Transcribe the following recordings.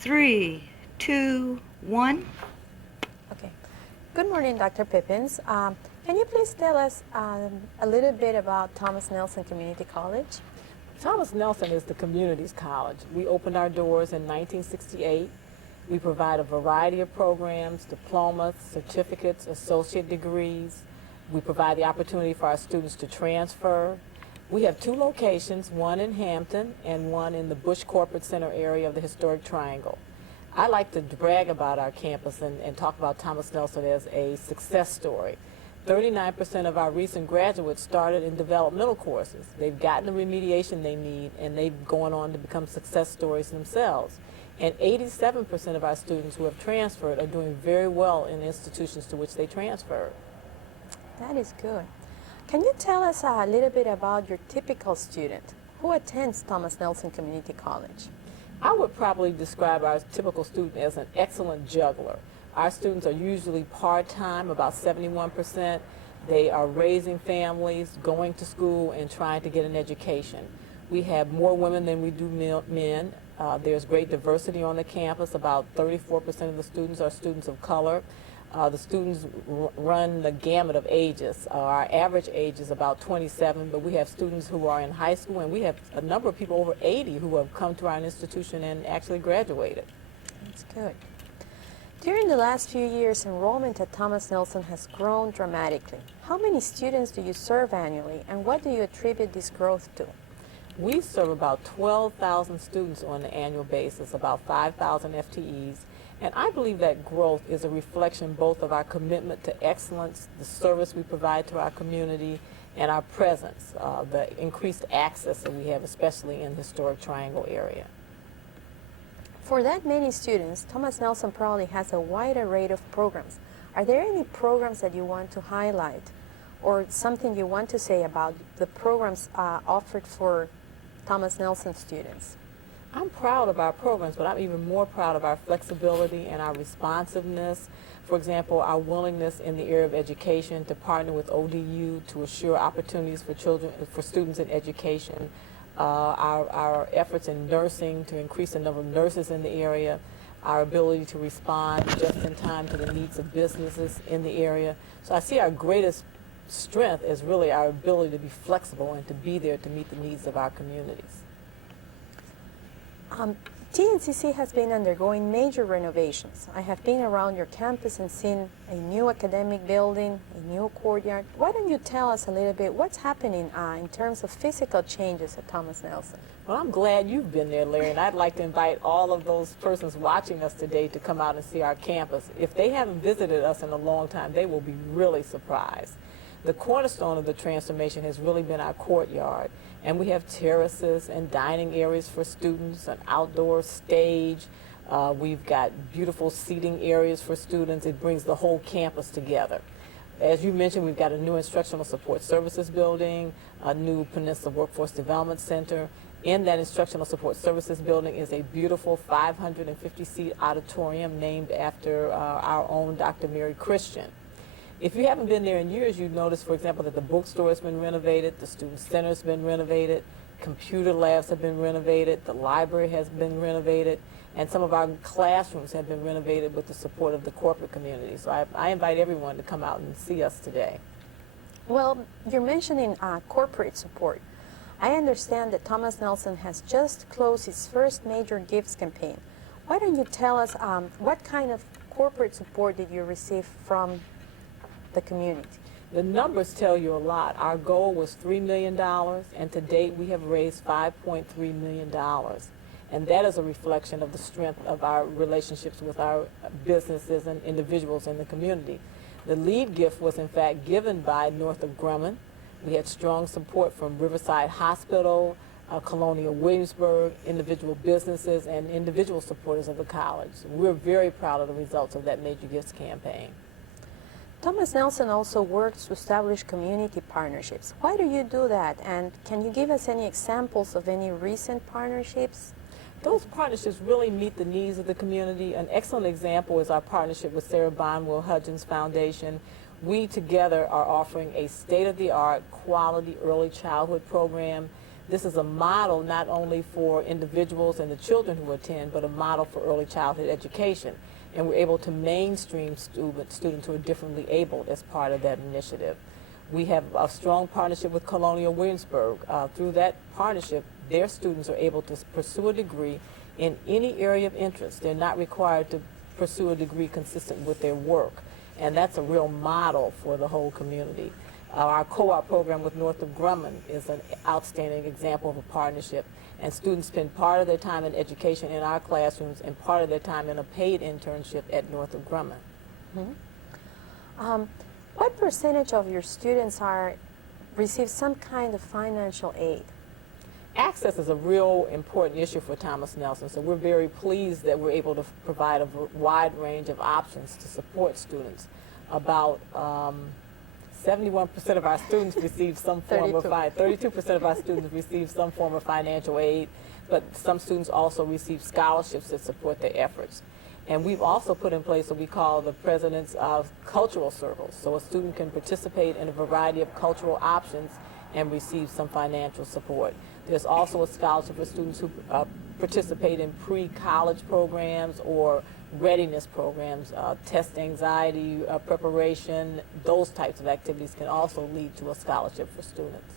Three, two, one. Okay. Good morning, Dr. Pippins. Can you please tell us a little bit about Thomas Nelson Community College? Thomas Nelson is the community's college. We opened our doors in 1968. We provide a variety of programs, diplomas, certificates, associate degrees. We provide the opportunity for our students to transfer. We have two locations, one in Hampton and one in the Bush Corporate Center area of the Historic Triangle. I like to brag about our campus and talk about Thomas Nelson as a success story. 39% of our recent graduates started in developmental courses. They've gotten the remediation they need, and they've gone on to become success stories themselves. And 87% of our students who have transferred are doing very well in institutions to which they transferred. That is good. Can you tell us a little bit about your typical student who attends Thomas Nelson Community College? I would probably describe our typical student as an excellent juggler. Our students are usually part-time, about 71%. They are raising families, going to school, and trying to get an education. We have more women than we do men. There's great diversity on the campus. About 34% of the students are students of color. The students run the gamut of ages. Our average age is about 27, but we have students who are in high school, and we have a number of people over 80 who have come to our institution and actually graduated. That's good. During the last few years, enrollment at Thomas Nelson has grown dramatically. How many students do you serve annually, and what do you attribute this growth to? We serve about 12,000 students on an annual basis, about 5,000 FTEs. And I believe that growth is a reflection both of our commitment to excellence, the service we provide to our community, and our presence, the increased access that we have, especially in the Historic Triangle area. For that many students, Thomas Nelson probably has a wide array of programs. Are there any programs that you want to highlight, or something you want to say about the programs offered for Thomas Nelson students? I'm proud of our programs, but I'm even more proud of our flexibility and our responsiveness. For example, our willingness in the area of education to partner with ODU to assure opportunities for students in education. Our efforts in nursing to increase the number of nurses in the area. Our ability to respond just in time to the needs of businesses in the area. So I see our greatest strength as really our ability to be flexible and to be there to meet the needs of our communities. TNCC has been undergoing major renovations. I have been around your campus and seen a new academic building, a new courtyard. Why don't you tell us a little bit what's happening in terms of physical changes at Thomas Nelson? Well, I'm glad you've been there, Larry, and I'd like to invite all of those persons watching us today to come out and see our campus. If they haven't visited us in a long time, they will be really surprised. The cornerstone of the transformation has really been our courtyard. And we have terraces and dining areas for students, an outdoor stage. We've got beautiful seating areas for students. It brings the whole campus together. As you mentioned, we've got a new instructional support services building, a new Peninsula Workforce Development Center. In that instructional support services building is a beautiful 550-seat auditorium named after our own Dr. Mary Christian. If you haven't been there in years, you've noticed, for example, that the bookstore has been renovated, the student center has been renovated, computer labs have been renovated, the library has been renovated, and some of our classrooms have been renovated with the support of the corporate community. So I invite everyone to come out and see us today. Well, you're mentioning corporate support. I understand that Thomas Nelson has just closed his first major gifts campaign. Why don't you tell us what kind of corporate support did you receive from the community? The numbers tell you a lot. Our goal was $3 million, and to date we have raised $5.3 million. And that is a reflection of the strength of our relationships with our businesses and individuals in the community. The lead gift was in fact given by Northrop Grumman. We had strong support from Riverside Hospital, Colonial Williamsburg, individual businesses, and individual supporters of the college. We're very proud of the results of that major gifts campaign. Thomas Nelson also works to establish community partnerships. Why do you do that? And can you give us any examples of any recent partnerships? Those partnerships really meet the needs of the community. An excellent example is our partnership with Sarah Bonwell Hudgens Foundation. We together are offering a state-of-the-art quality early childhood program This is a model not only for individuals and the children who attend, but a model for early childhood education. And we're able to mainstream students who are differently abled as part of that initiative. We have a strong partnership with Colonial Williamsburg. Through that partnership, their students are able to pursue a degree in any area of interest. They're not required to pursue a degree consistent with their work. And that's a real model for the whole community. Our co-op program with Northrop Grumman is an outstanding example of a partnership. And students spend part of their time in education in our classrooms and part of their time in a paid internship at Northrop Grumman. Mm-hmm. What percentage of your students receive some kind of financial aid? Access is a real important issue for Thomas Nelson, so we're very pleased that we're able to provide a wide range of options to support students. About 71% of our students receive some form of 32% of our students receive some form of financial aid, but some students also receive scholarships that support their efforts. And we've also put in place what we call the President's Cultural Circles, so a student can participate in a variety of cultural options and receive some financial support. There's also a scholarship for students who participate in pre-college programs or readiness programs, test anxiety preparation. Those types of activities can also lead to a scholarship for students.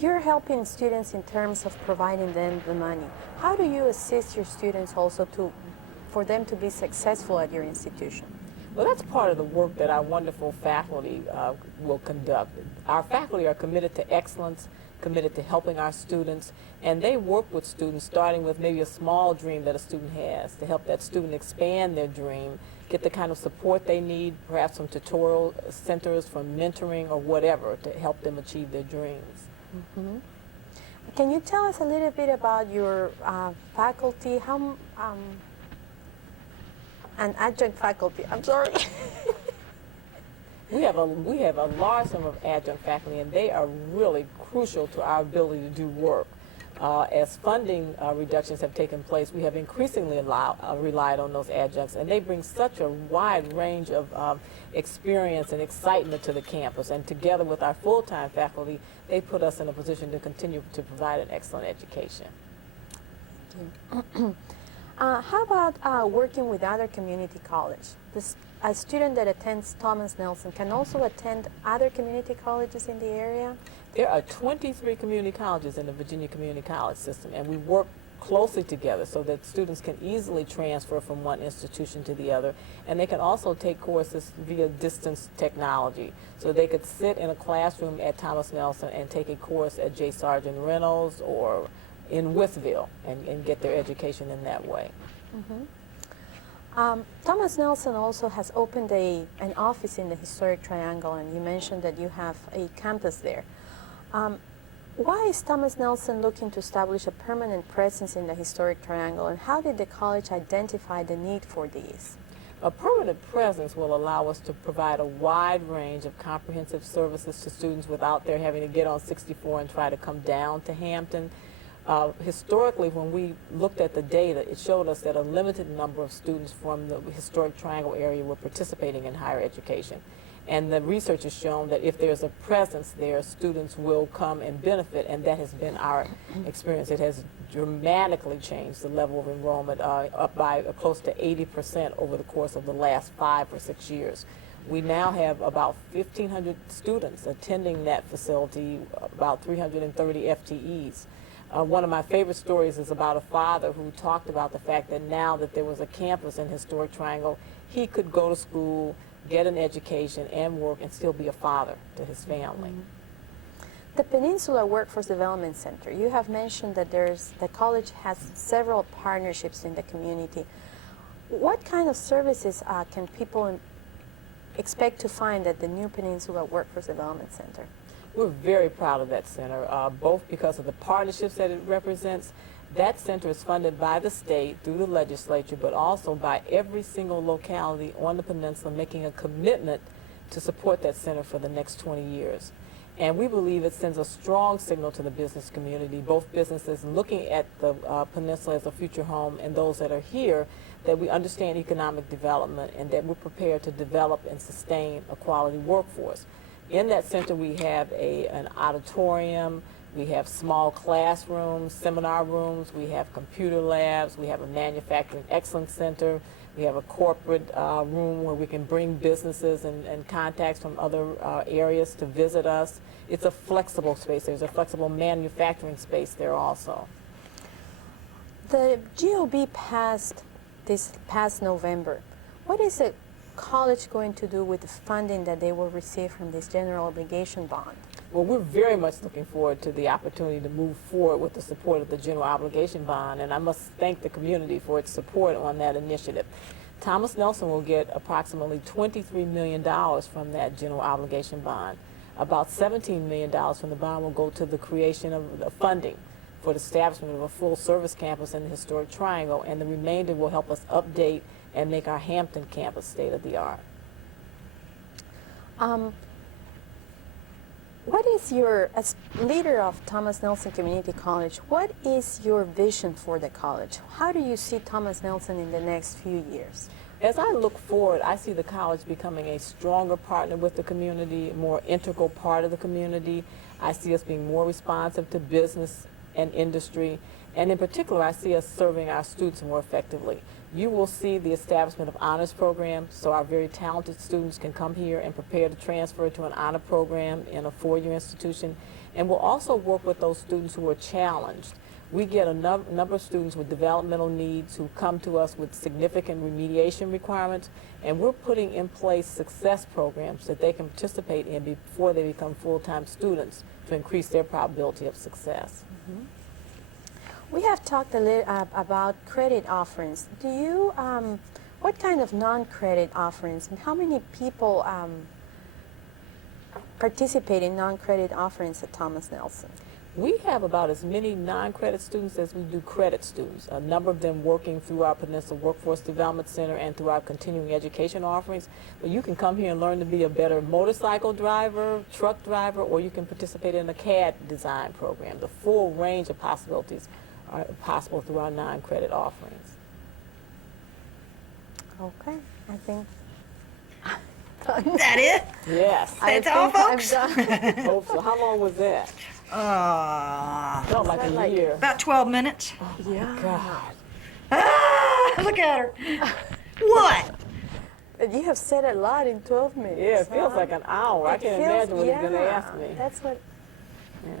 You're helping students in terms of providing them the money. How do you assist your students also for them to be successful at your institution? Well, that's part of the work that our wonderful faculty will conduct. Our faculty are committed to excellence, committed to helping our students, and they work with students starting with maybe a small dream that a student has to help that student expand their dream, get the kind of support they need, perhaps from tutorial centers, from mentoring or whatever, to help them achieve their dreams. Mm-hmm. Can you tell us a little bit about your faculty? And adjunct faculty, I'm sorry. We have a large number of adjunct faculty, and they are really crucial to our ability to do work. As funding reductions have taken place, we have increasingly relied on those adjuncts, and they bring such a wide range of experience and excitement to the campus. And together with our full-time faculty, they put us in a position to continue to provide an excellent education. How about working with other community colleges? A student that attends Thomas Nelson can also attend other community colleges in the area? There are 23 community colleges in the Virginia Community College system, and we work closely together so that students can easily transfer from one institution to the other, and they can also take courses via distance technology. So they could sit in a classroom at Thomas Nelson and take a course at J. Sargent Reynolds or in Withville and get their education in that way. Mm-hmm. Thomas Nelson also has opened an office in the Historic Triangle, and you mentioned that you have a campus there. Why is Thomas Nelson looking to establish a permanent presence in the Historic Triangle, and how did the college identify the need for these? A permanent presence will allow us to provide a wide range of comprehensive services to students without their having to get on 64 and try to come down to Hampton. Historically, when we looked at the data, it showed us that a limited number of students from the Historic Triangle area were participating in higher education. And the research has shown that if there's a presence there, students will come and benefit, and that has been our experience. It has dramatically changed the level of enrollment, up by close to 80% over the course of the last 5 or 6 years. We now have about 1,500 students attending that facility, about 330 FTEs. One of my favorite stories is about a father who talked about the fact that now that there was a campus in Historic Triangle, he could go to school, get an education, and work, and still be a father to his family. Mm-hmm. The Peninsula Workforce Development Center, you have mentioned that the college has several partnerships in the community. What kind of services can people expect to find at the new Peninsula Workforce Development Center? We're very proud of that center, both because of the partnerships that it represents. That center is funded by the state through the legislature, but also by every single locality on the peninsula making a commitment to support that center for the next 20 years. And we believe it sends a strong signal to the business community, both businesses looking at the peninsula as a future home and those that are here, that we understand economic development and that we're prepared to develop and sustain a quality workforce. In that center, we have an auditorium, We have small classrooms, seminar rooms, we have computer labs, we have a manufacturing excellence center, we have a corporate room where we can bring businesses and contacts from other areas to visit us. It's a flexible space. There's a flexible manufacturing space there also. The GOB passed this past November. What is the college going to do with the funding that they will receive from this general obligation bond? Well, we're very much looking forward to the opportunity to move forward with the support of the general obligation bond, and I must thank the community for its support on that initiative. Thomas Nelson will get approximately $23 million from that general obligation bond. About $17 million from the bond will go to the creation of the funding for the establishment of a full-service campus in the historic Triangle, and the remainder will help us update and make our Hampton campus state-of-the-art. What is your, as leader of Thomas Nelson Community College, what is your vision for the college? How do you see Thomas Nelson in the next few years? As I look forward, I see the college becoming a stronger partner with the community, a more integral part of the community. I see us being more responsive to business and industry, and in particular, I see us serving our students more effectively. You will see the establishment of honors programs, so our very talented students can come here and prepare to transfer to an honor program in a four-year institution. And we'll also work with those students who are challenged. We get a number of students with developmental needs who come to us with significant remediation requirements, and we're putting in place success programs that they can participate in before they become full-time students to increase their probability of success. Mm-hmm. We have talked a little about credit offerings. Do you, what kind of non-credit offerings, and how many people participate in non-credit offerings at Thomas Nelson? We have about as many non-credit students as we do credit students, a number of them working through our Peninsula Workforce Development Center and through our continuing education offerings. But you can come here and learn to be a better motorcycle driver, truck driver, or you can participate in a CAD design program. The full range of possibilities are possible through our non-credit offerings. Okay, I think. That it? Yes. That's all, folks? Hope so. How long was that? Felt like a year. About 12 minutes. Yeah. God. Ah, look at her. What? You have said a lot in 12 minutes. Yeah, it feels like an hour. I can't imagine what he's going to ask me. That's what. Yeah.